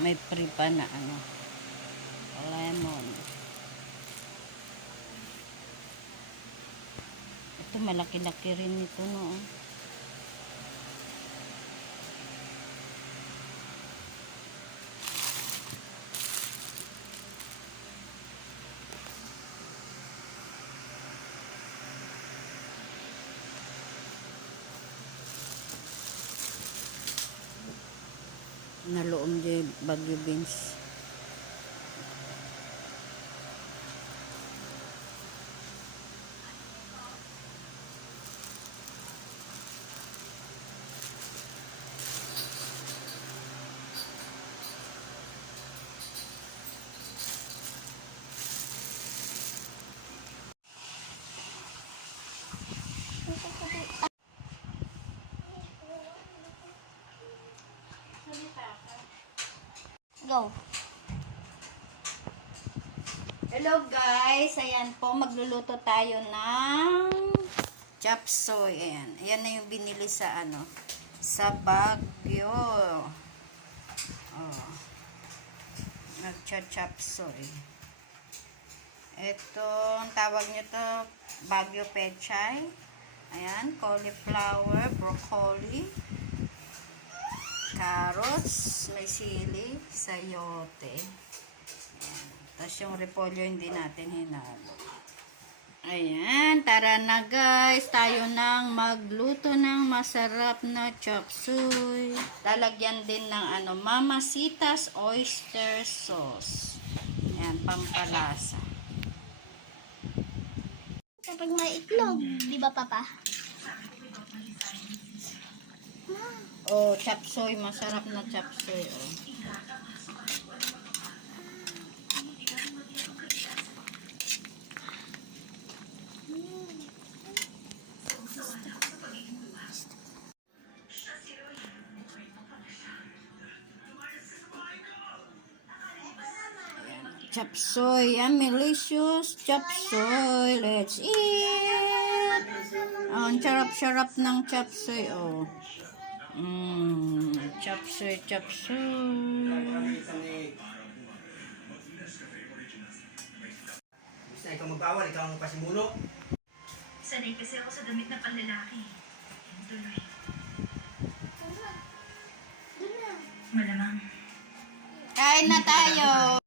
May free pa na ano, lemon. Ito malaki-laki rin ito, no. Naloom di Bagyo beans. Go. Hello guys, ayan po, magluluto tayo ng chop suey. Ayan, ayan na yung binili sa ano, sa Bagyo. Oh. Nagcha-chop suey. Ito, ang tawag nyo to, Bagyo pechay. Ayan, cauliflower, broccoli, carrots, may sili, sayote. Ayan. Tapos yung repolyo hindi natin hinalo. Ayan, tara na guys. Tayo nang magluto ng masarap na chop suey. Lalagyan din ng ano, Mamacita's oyster sauce. Ayan, pampalasa. Kapag may itlog, di ba papa? Oh, chop suey, masarap na chop suey. Oh. Chop suey, delicious chop suey. Let's eat. Oh, ang sarap-sarap ng chop suey. Oh. Chop suey, chop suey. Basta ikaw magbawal, ikaw ang pasimuno. Sanay kasi ako sa damit na panlalaki. Tuloy. Malamang. Kain na tayo.